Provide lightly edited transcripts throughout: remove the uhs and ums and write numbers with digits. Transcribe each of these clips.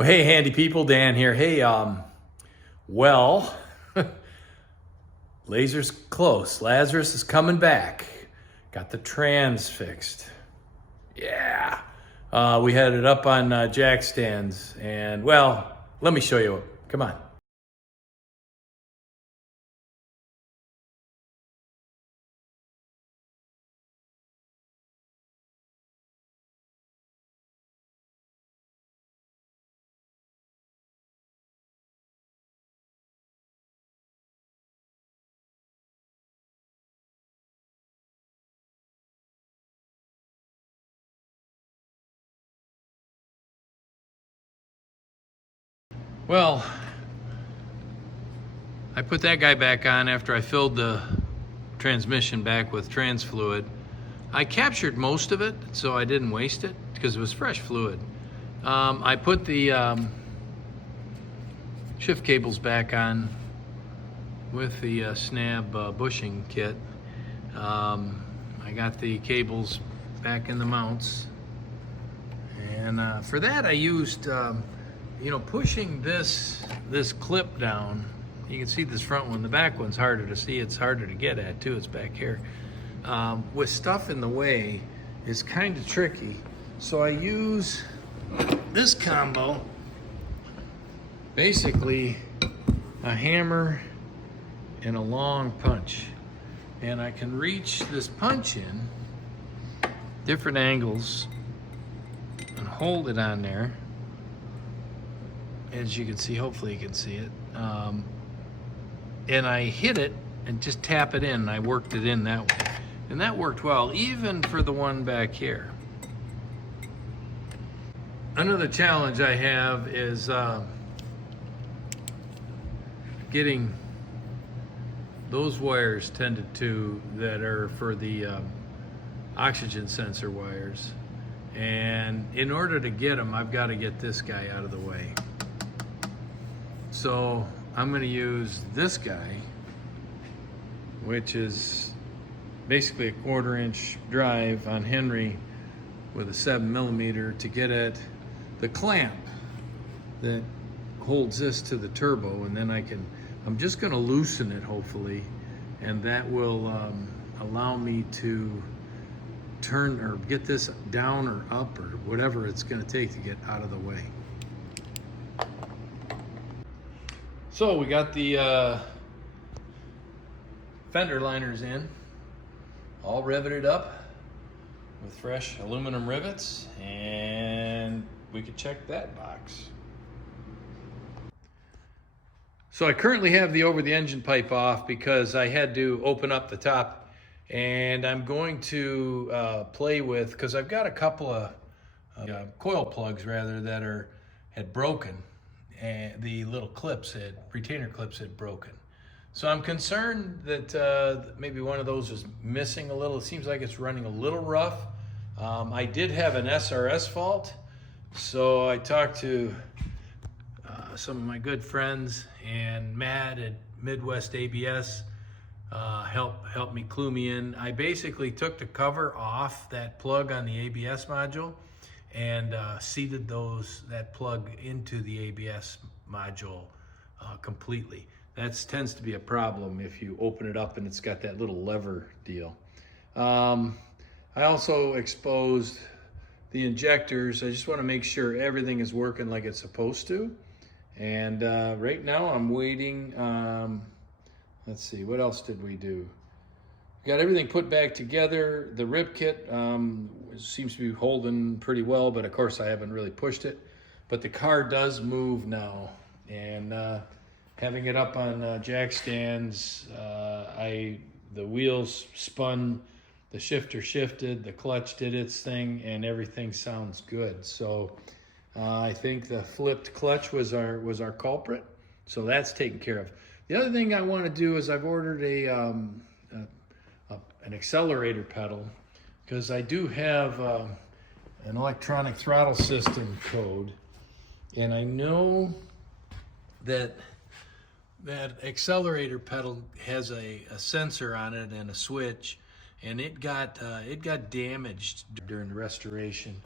Well, hey, handy people, Dan here. Hey, well, laser's close. Lazarus is coming back. Got the trans fixed. Yeah. We had it up on jack stands, and well, let me show you. Come on. Well, I put that guy back on after I filled the transmission back with trans fluid. I captured most of it, so I didn't waste it because it was fresh fluid. I put the shift cables back on with the snap bushing kit. I got the cables back in the mounts, and for that I used pushing this clip down. You can see this front one. The back one's harder to see. It's harder to get at too. It's back here. With stuff in the way is kind of tricky, so I use this combo, basically a hammer and a long punch, and I can reach this punch in different angles and hold it on there. As you can see, hopefully you can see it, and I hit it and just tap it in, and I worked it in that way, and that worked well, even for the one back here. Another challenge I have is getting those wires tended to that are for the oxygen sensor wires, and in order to get them, I've got to get this guy out of the way. So I'm going to use this guy, which is basically a 1/4 inch drive on Henry with a 7mm to get at the clamp that holds this to the turbo, and then I'm just going to loosen it, hopefully, and that will allow me to turn or get this down or up or whatever it's going to take to get out of the way. So we got the fender liners in, all riveted up with fresh aluminum rivets, and we could check that box. So I currently have the over the engine pipe off because I had to open up the top, and I'm going to play with, because I've got a couple of coil plugs rather that had broken, and the little retainer clips had broken. So I'm concerned that maybe one of those is missing a little. It seems like it's running a little rough. I did have an SRS fault, so I talked to some of my good friends, and Matt at Midwest ABS helped me clue me in. I basically took the cover off that plug on the ABS module and seated that plug into the ABS module completely. That tends to be a problem if you open it up and it's got that little lever deal. I also exposed the injectors. I just want to make sure everything is working like it's supposed to. And right now I'm waiting. Let's see, what else did we do? Got everything put back together. The rib kit seems to be holding pretty well, but of course I haven't really pushed it. But the car does move now, and having it up on jack stands, the wheels spun, the shifter shifted, the clutch did its thing, and everything sounds good. So I think the flipped clutch was our culprit, so that's taken care of. The other thing I want to do is I've ordered an accelerator pedal, because I do have an electronic throttle system code, and I know that accelerator pedal has a sensor on it and a switch, and it got damaged during the restoration.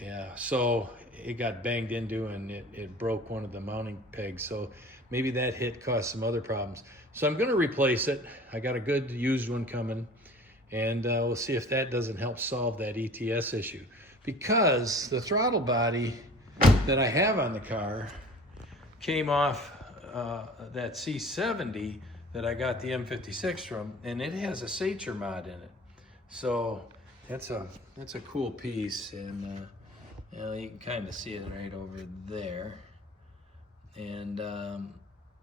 Yeah, so it got banged into and it broke one of the mounting pegs. So maybe that hit caused some other problems. So I'm going to replace it. I got a good used one coming, and we'll see if that doesn't help solve that ETS issue. Because the throttle body that I have on the car came off that C70 that I got the M56 from, and it has a Sacher mod in it. So that's a cool piece, and you know, you can kind of see it right over there. And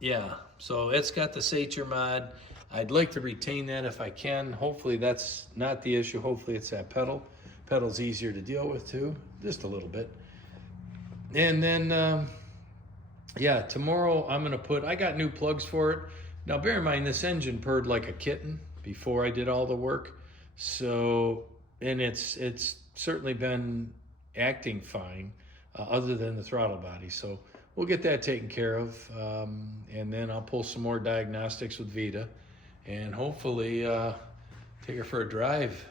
yeah, so it's got the Sacher mod. I'd like to retain that if I can. Hopefully that's not the issue. Hopefully it's that pedal. Pedal's easier to deal with too, just a little bit. And then yeah, tomorrow I'm gonna I got new plugs for it. Now bear in mind, this engine purred like a kitten before I did all the work. So, and it's certainly been acting fine, other than the throttle body. So we'll get that taken care of, and then I'll pull some more diagnostics with Vita, and hopefully take her for a drive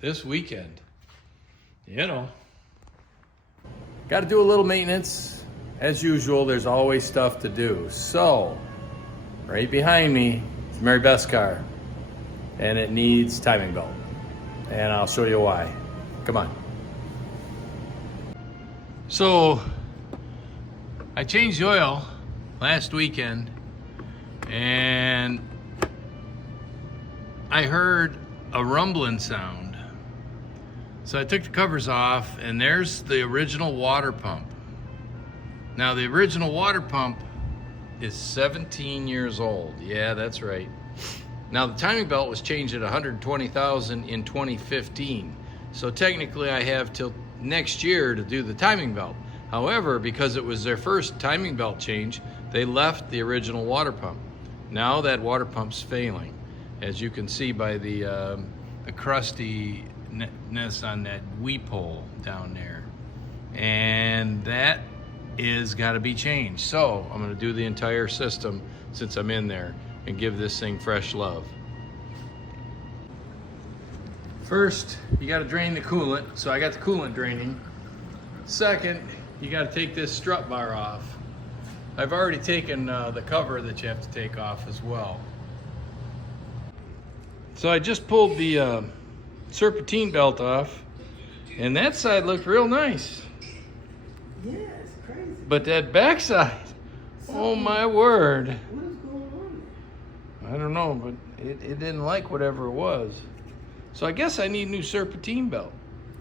this weekend. You know, got to do a little maintenance. As usual, there's always stuff to do. So, right behind me is Mary Beth's car, and it needs timing belt. And I'll show you why. Come on. So, I changed the oil last weekend, and I heard a rumbling sound. So I took the covers off, and there's the original water pump. Now the original water pump is 17 years old. Yeah, that's right. Now the timing belt was changed at 120,000 in 2015. So technically I have till next year to do the timing belt. However, because it was their first timing belt change, they left the original water pump. Now that water pump's failing, as you can see by the crustiness on that weep hole down there. And that is got to be changed. So I'm going to do the entire system since I'm in there and give this thing fresh love. First, you got to drain the coolant. So I got the coolant draining. Second, you got to take this strut bar off. I've already taken the cover that you have to take off as well. So I just pulled the serpentine belt off, and that side looked real nice. Yeah, it's crazy. But that back side, oh my word. What is going on there? I don't know, but it didn't like whatever it was. So I guess I need a new serpentine belt.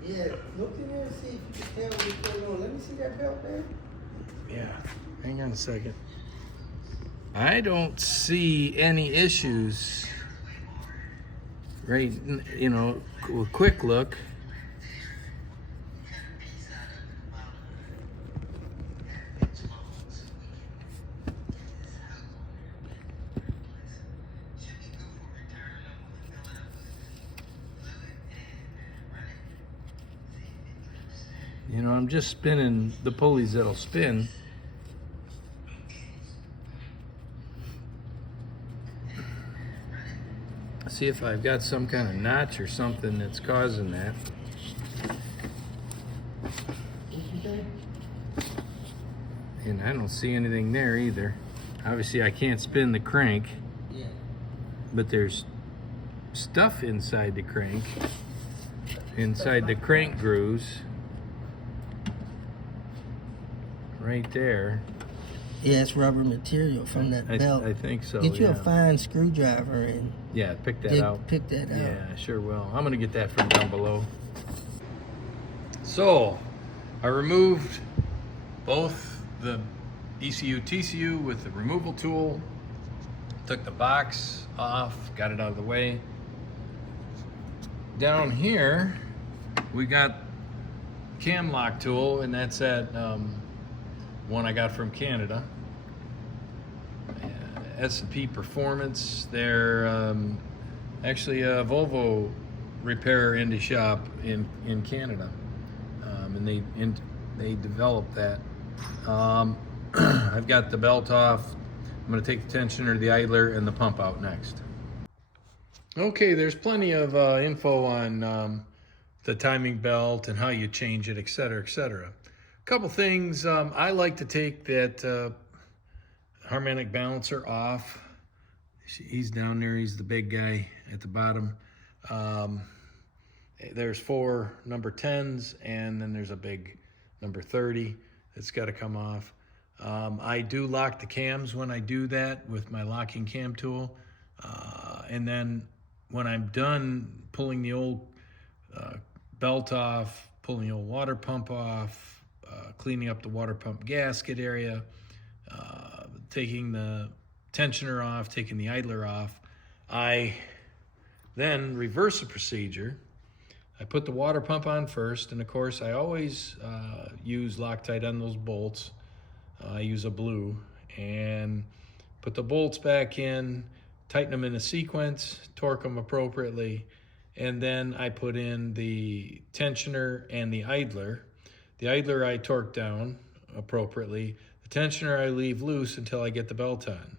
Yeah, look in there and see if you can tell what's going on. Let me see that belt there. Yeah, hang on a second. I don't see any issues. Right, you know, a quick look. You know, I'm just spinning the pulleys that'll spin. See if I've got some kind of notch or something that's causing that. And I don't see anything there either. Obviously I can't spin the crank. Yeah. But there's stuff inside the crank. Inside the crank grooves. Right there. Yeah, it's rubber material from that belt. I think so. Get you a fine screwdriver and yeah, pick that out. Pick that out. Yeah, I sure will. I'm gonna get that from down below. So, I removed both the ECU, TCU with the removal tool. Took the box off, got it out of the way. Down here, we got cam lock tool, and that's that one I got from Canada. S&P Performance. They're actually a Volvo repair indie shop in Canada, and they developed that. I've got the belt off. I'm going to take the tensioner, the idler, and the pump out next. Okay, there's plenty of info on the timing belt and how you change it, etc., etc. couple things. I like to take that harmonic balancer off. He's down there. He's the big guy at the bottom. There's 4 number 10s, and then there's a big number 30 that's got to come off. I do lock the cams when I do that with my locking cam tool. And then when I'm done pulling the old belt off, pulling the old water pump off, cleaning up the water pump gasket area, taking the tensioner off, taking the idler off, I then reverse the procedure. I put the water pump on first, and of course I always use Loctite on those bolts. I use a blue, and put the bolts back in, tighten them in a sequence, torque them appropriately, and then I put in the tensioner and the idler. The idler I torque down appropriately. The tensioner I leave loose until I get the belt on.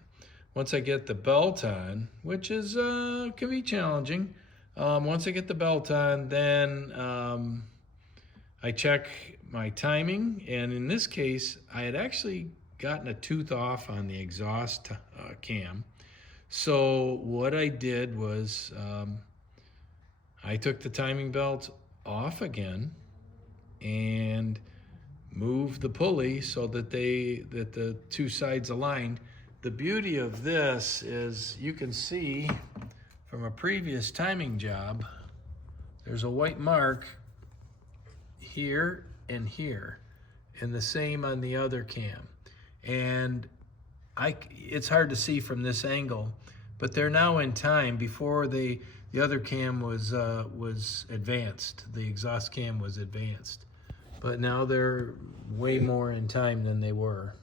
Once I get the belt on, which is can be challenging, once I get the belt on, then I check my timing, and in this case, I had actually gotten a tooth off on the exhaust cam. So what I did was I took the timing belt off again and moved the pulley so that the 2 sides aligned. The beauty of this is you can see from a previous timing job, there's a white mark here and here, and the same on the other cam. And it's hard to see from this angle, but they're now in time. Before the other cam was advanced, the exhaust cam was advanced, but now they're way more in time than they were.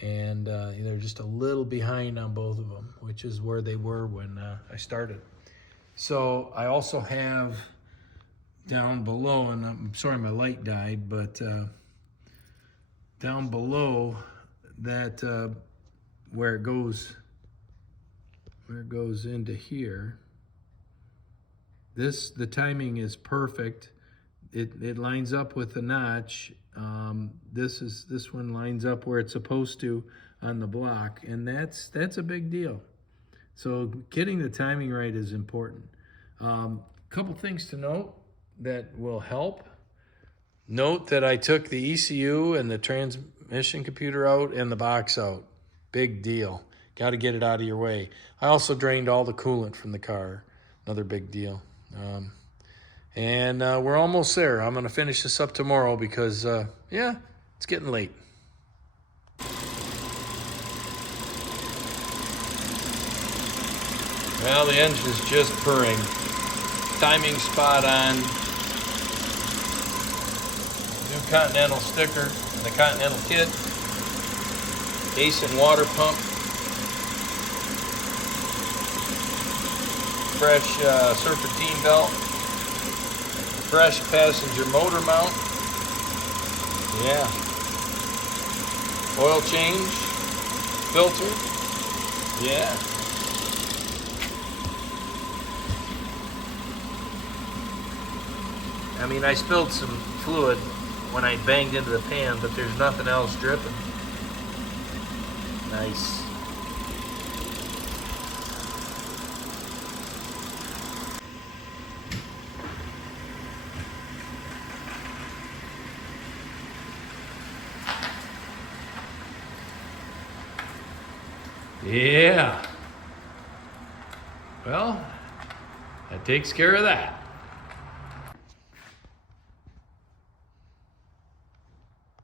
And they're just a little behind on both of them, which is where they were when I started. So I also have down below, and I'm sorry my light died, but down below that where it goes into here, the timing is perfect. It lines up with the notch. This one lines up where it's supposed to on the block, and that's a big deal. So getting the timing right is important. Couple things to note that will help. Note that I took the ECU and the transmission computer out and the box out. Big deal. Got to get it out of your way. I also drained all the coolant from the car. Another big deal. And we're almost there. I'm going to finish this up tomorrow because, yeah, it's getting late. Well, the engine is just purring. Timing spot on. New Continental sticker in the Continental kit. Ace and water pump. Fresh serpentine belt. Fresh passenger motor mount. Yeah. Oil change. Filter. Yeah. I mean, I spilled some fluid when I banged into the pan, but there's nothing else dripping. Nice. Yeah. Well, that takes care of that.